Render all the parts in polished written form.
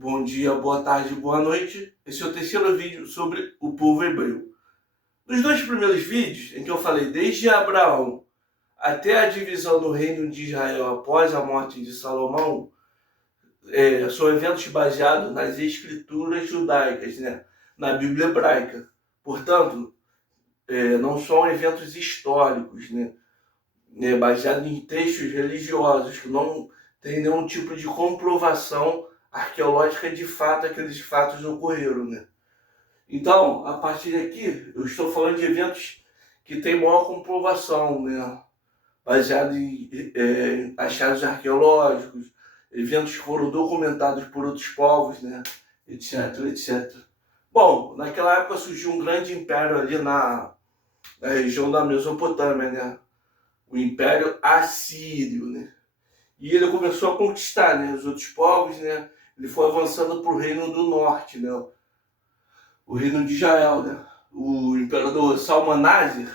Bom dia, boa tarde, boa noite. Esse é o terceiro vídeo sobre o povo hebreu. Nos dois primeiros vídeos, em que eu falei desde Abraão até a divisão do reino de Israel após a morte de Salomão, são eventos baseados nas escrituras judaicas, né? Na Bíblia hebraica. Portanto, não são eventos históricos, né? Baseados em textos religiosos, que não tem nenhum tipo de comprovação arqueológica de fato aqueles fatos ocorreram, né? Então, a partir daqui, eu estou falando de eventos que têm maior comprovação, né? Baseado em achados arqueológicos, eventos que foram documentados por outros povos, né? Etc, etc. Bom, naquela época surgiu um grande império ali na região da Mesopotâmia, né? O Império Assírio, né? E ele começou a conquistar, né, os outros povos, né? Ele foi avançando para o Reino do Norte, né? O Reino de Israel, né? O imperador Salmaneser,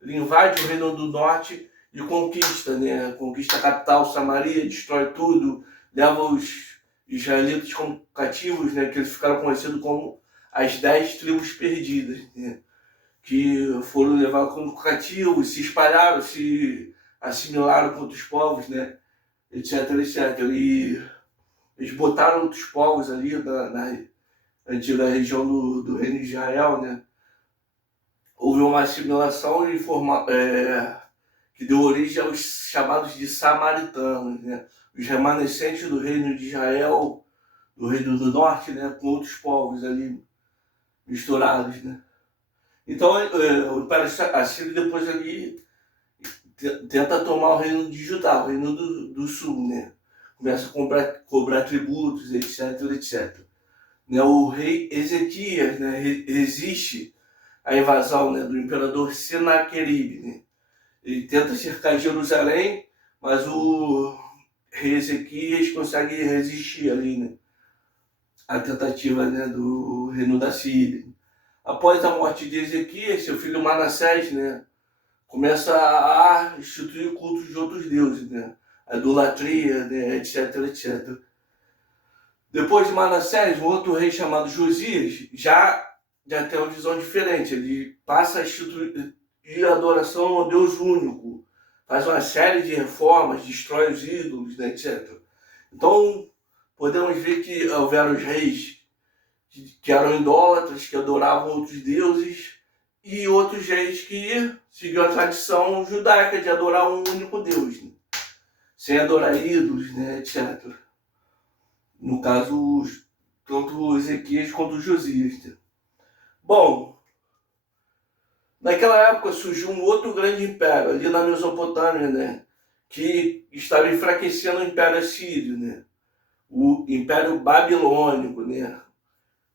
ele invade o Reino do Norte e conquista, né? Conquista a capital, Samaria, destrói tudo, leva os israelitas como cativos, né? Que eles ficaram conhecidos como as 10 tribos perdidas, né? Que foram levados como cativos, se espalharam, se assimilaram com outros povos, né? Etc, etc. E eles botaram outros povos ali na antiga região do reino de Israel, né? Houve uma assimilação que deu origem aos chamados de samaritanos, né? Os remanescentes do reino de Israel, do reino do norte, né? Com outros povos ali misturados, né? Então, o Império Assírio depois ali tenta tomar o reino de Judá, o reino do sul, né? Começa a cobrar tributos, etc, etc. Né? O rei Ezequias, né? Resiste à invasão, né? Do imperador Senaqueribe, né? Ele tenta cercar Jerusalém, mas o rei Ezequias consegue resistir ali, né? A tentativa, né? Do reino da Síria. Após a morte de Ezequias, seu filho Manassés, né? Começa a instituir cultos de outros deuses, né? A idolatria, né? Etc, etc. Depois de Manassés, um outro rei chamado Josias já tem uma visão diferente. Ele passa a instituir a adoração ao Deus único, faz uma série de reformas, destrói os ídolos, né? Etc. Então, podemos ver que houveram os reis que eram idólatras, que adoravam outros deuses, e outros reis que seguiam a tradição judaica de adorar um único Deus, né? Sem adorar ídolos, né, etc. No caso, tanto Ezequias quanto Josias. Né? Bom, naquela época surgiu um outro grande império ali na Mesopotâmia, né, que estava enfraquecendo o Império Assírio, né, o Império Babilônico, né,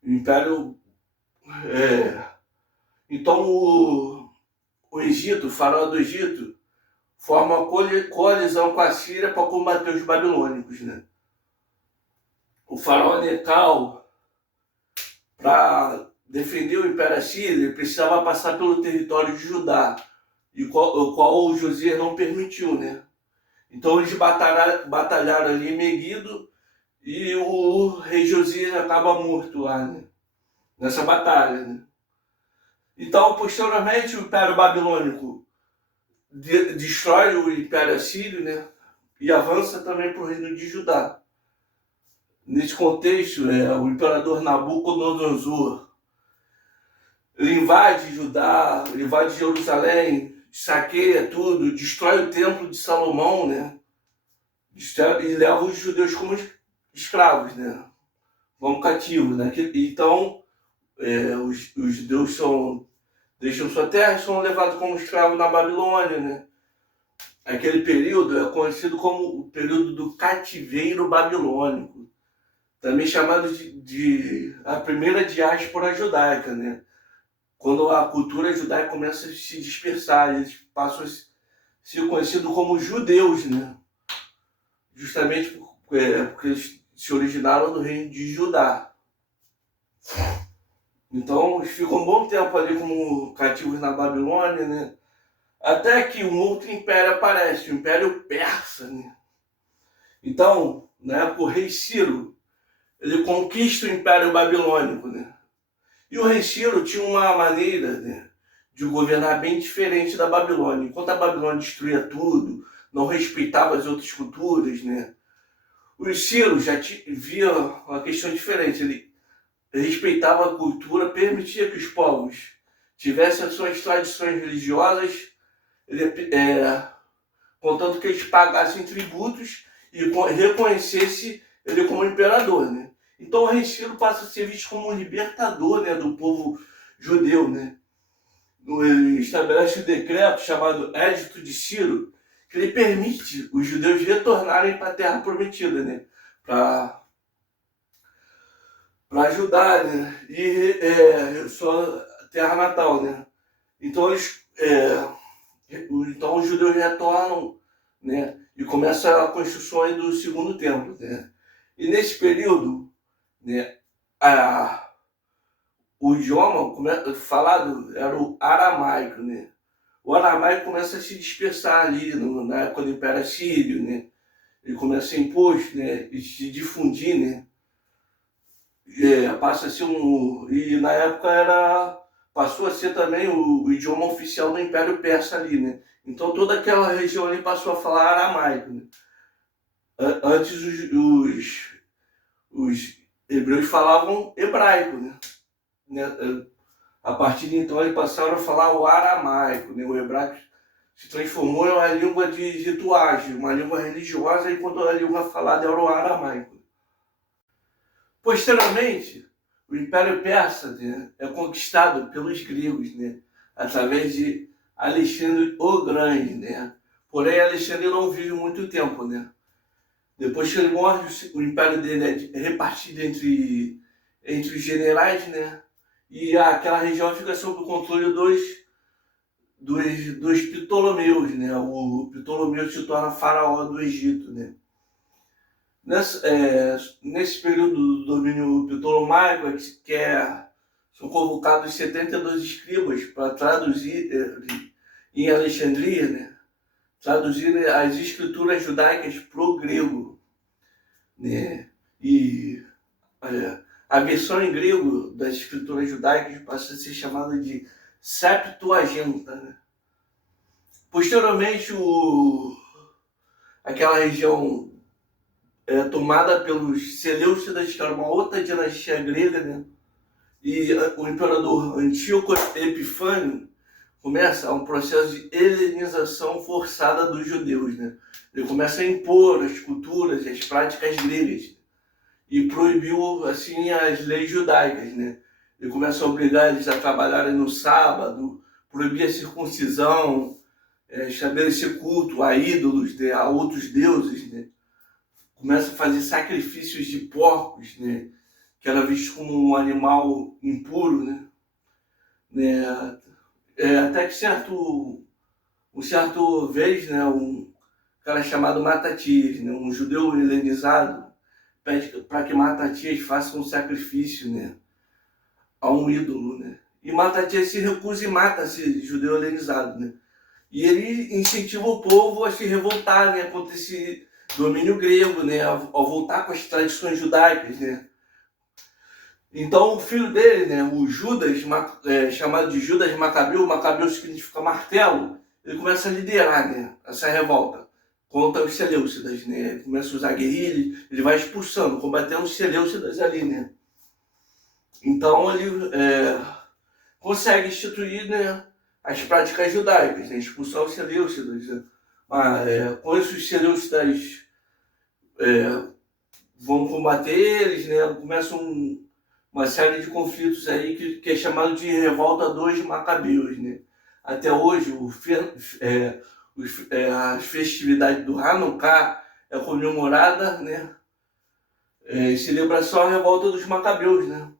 o Império... Então o Egito, o faraó do Egito, forma uma coalizão com a Síria para combater os babilônicos, né. O faraó Necal, para defender o Império Assírio, ele precisava passar pelo território de Judá, o qual o Josias não permitiu, né? Então eles batalharam ali em Meguido e o rei Josias acaba morto lá, né? Nessa batalha, né? Então, posteriormente, o Império Babilônico destrói o Império Assírio, né? E avança também para o reino de Judá. Nesse contexto, o imperador Nabucodonosor, ele invade Judá, ele invade Jerusalém, saqueia tudo, destrói o templo de Salomão, né? E leva os judeus como escravos, né? Como cativos, né? Então, os judeus deixam sua terra e são levados como escravos na Babilônia, né? Aquele período é conhecido como o período do cativeiro babilônico, também chamado de a primeira diáspora judaica, né? Quando a cultura judaica começa a se dispersar, eles passam a ser conhecidos como judeus, né? Justamente porque eles se originaram do reino de Judá. Então, eles ficam um bom tempo ali como cativos na Babilônia, né? Até que um outro império aparece, o Império Persa, né? Então, na época, o rei Ciro, ele conquista o Império Babilônico, né? E o rei Ciro tinha uma maneira, né, de governar bem diferente da Babilônia. Enquanto a Babilônia destruía tudo, não respeitava as outras culturas, né? O Ciro já via uma questão diferente. Ele respeitava a cultura, permitia que os povos tivessem as suas tradições religiosas, contanto que eles pagassem tributos e reconhecesse ele como imperador, né? Então o rei Ciro passa a ser visto como um libertador, né, do povo judeu, né? Ele estabelece um decreto chamado Edito de Ciro, que ele permite os judeus retornarem para a Terra Prometida, né? Para ajudar, né? E sua terra natal, né? Então então os judeus retornam, né? E começa a construção aí do segundo templo, né? E nesse período, né? O idioma falado era o aramaico, né? O aramaico começa a se dispersar ali na época do Império Assírio, né? Ele começa a ser imposto, né? E se difundir, né? Passa a ser e na época passou a ser também o idioma oficial do Império Persa ali, né? Então toda aquela região ali passou a falar aramaico, né? Antes os hebreus falavam hebraico, né? A partir de então eles passaram a falar o aramaico, né? O hebraico se transformou em uma língua de rituais, uma língua religiosa, enquanto a língua falada era o aramaico. Posteriormente, o Império Persa, né, é conquistado pelos gregos, né, através de Alexandre o Grande, né? Porém, Alexandre não vive muito tempo, né? Depois que ele morre, o império dele é repartido entre os generais, né? E aquela região fica sob o controle dos Ptolomeus, né? O Ptolomeu se torna faraó do Egito, né? Nesse período do domínio ptolomaico, são convocados 72 escribas para traduzir em Alexandria, né? Traduzir as escrituras judaicas para o grego, né? E a versão em grego das escrituras judaicas passa a ser chamada de Septuaginta, né? Posteriormente, aquela região tomada pelos Seleucidas, que era uma outra dinastia grega, né? E o imperador Antíoco Epifânio começa um processo de helenização forçada dos judeus, né? Ele começa a impor as culturas e as práticas gregas e proibiu, assim, as leis judaicas, né? Ele começa a obrigar eles a trabalharem no sábado, proibir a circuncisão, estabelecer culto a ídolos, né? A outros deuses, né? Começa a fazer sacrifícios de porcos, né? Que era visto como um animal impuro, né? Até que um certo vez, né? Um cara chamado Matatias, né? Um judeu helenizado, pede para que Matatias faça um sacrifício, né? A um ídolo, né? E Matatias se recusa e mata esse judeu helenizado, né? E ele incentiva o povo a se revoltar, né? Contra esse domínio grego, né? Ao voltar com as tradições judaicas, né? Então o filho dele, né? O Judas, chamado de Judas Macabeu, Macabeu significa martelo, ele começa a liderar, né? Essa revolta contra os Seleucidas, né? Ele começa a usar guerrilha, ele vai expulsando, combatendo os Seleucidas ali, né? Então ele consegue instituir, né, as práticas judaicas, né? Expulsar os Seleucidas, né? Com isso os Seleucidas vão combater eles, né? Começa uma série de conflitos aí que é chamado de Revolta dos Macabeus, né? Até hoje, as festividades do Hanukkah é comemorada, né? Em celebração à Revolta dos Macabeus, né?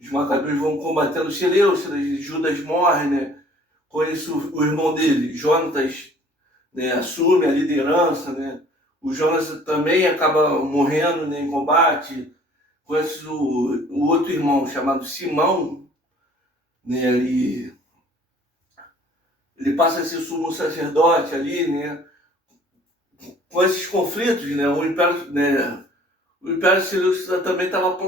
Os Macabeus vão combatendo os Seleucidas, Judas morre, né? Com isso, o irmão dele, Jonatas, né, assume a liderança, né? O Jonas também acaba morrendo, né, em combate. Conhece o outro irmão chamado Simão, né? Ele passa a ser sumo sacerdote ali, né? Com esses conflitos, né? O império, né? o Império Seleucida também estava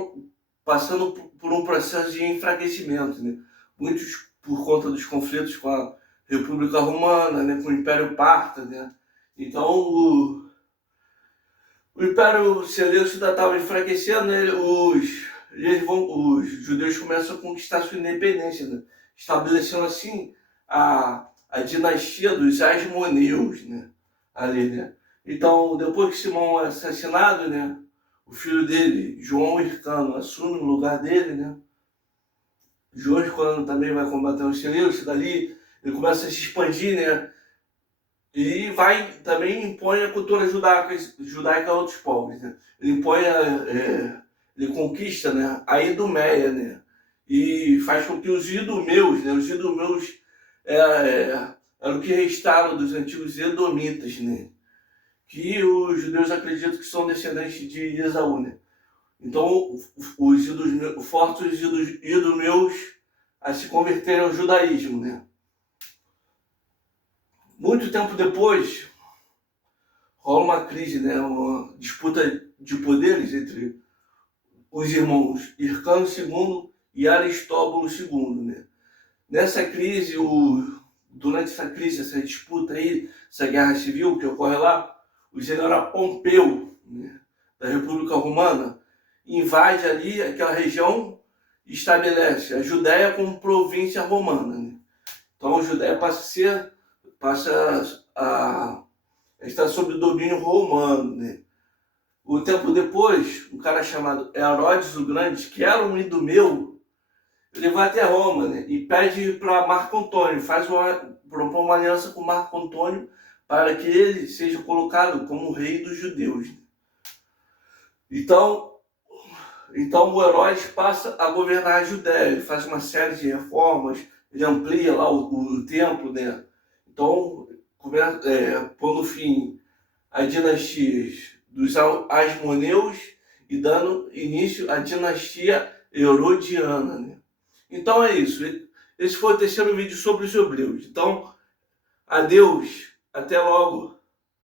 passando por um processo de enfraquecimento, né? Muitos por conta dos conflitos com a República Romana, né? Com o Império Parta, né? Então o Império Seleucida estava enfraquecendo, né? Os judeus começam a conquistar sua independência, né? Estabelecendo assim a dinastia dos Asmoneus, né? Ali, né? Então, depois que Simão é assassinado, né? O filho dele, João Hircano, assume o lugar dele, né? João Hircano também vai combater os Seleucidas, dali ele começa a se expandir, né? E vai também impõe a cultura judaica a outros povos, né? Ele impõe ele conquista, né, a Idumeia, né? E faz com que os idumeus, né? Os idumeus eram o que restaram dos antigos edomitas, né? Que os judeus acreditam que são descendentes de Esaú, né? Então, os idumeus, forçam os idumeus a se converterem ao judaísmo, né? Muito tempo depois, rola uma crise, né? Uma disputa de poderes entre os irmãos Hircano II e Aristóbulo II, né? Nessa crise, durante essa crise, essa disputa aí, essa guerra civil que ocorre lá, o general Pompeu, né, da República Romana, invade ali aquela região e estabelece a Judéia como província romana, né? Então a Judéia passa a estar sob o domínio romano, né? O tempo depois, um cara chamado Herodes o Grande, que era um idumeu, ele vai até Roma, né? E pede para Marco Antônio, propõe uma aliança com Marco Antônio para que ele seja colocado como rei dos judeus. Então o Herodes passa a governar a Judéia, ele faz uma série de reformas, ele amplia lá o templo, né? Então, pondo fim às dinastias dos Asmoneus e dando início à dinastia Herodiana, né? Então é isso. Esse foi o terceiro vídeo sobre os hebreus. Então, adeus, até logo.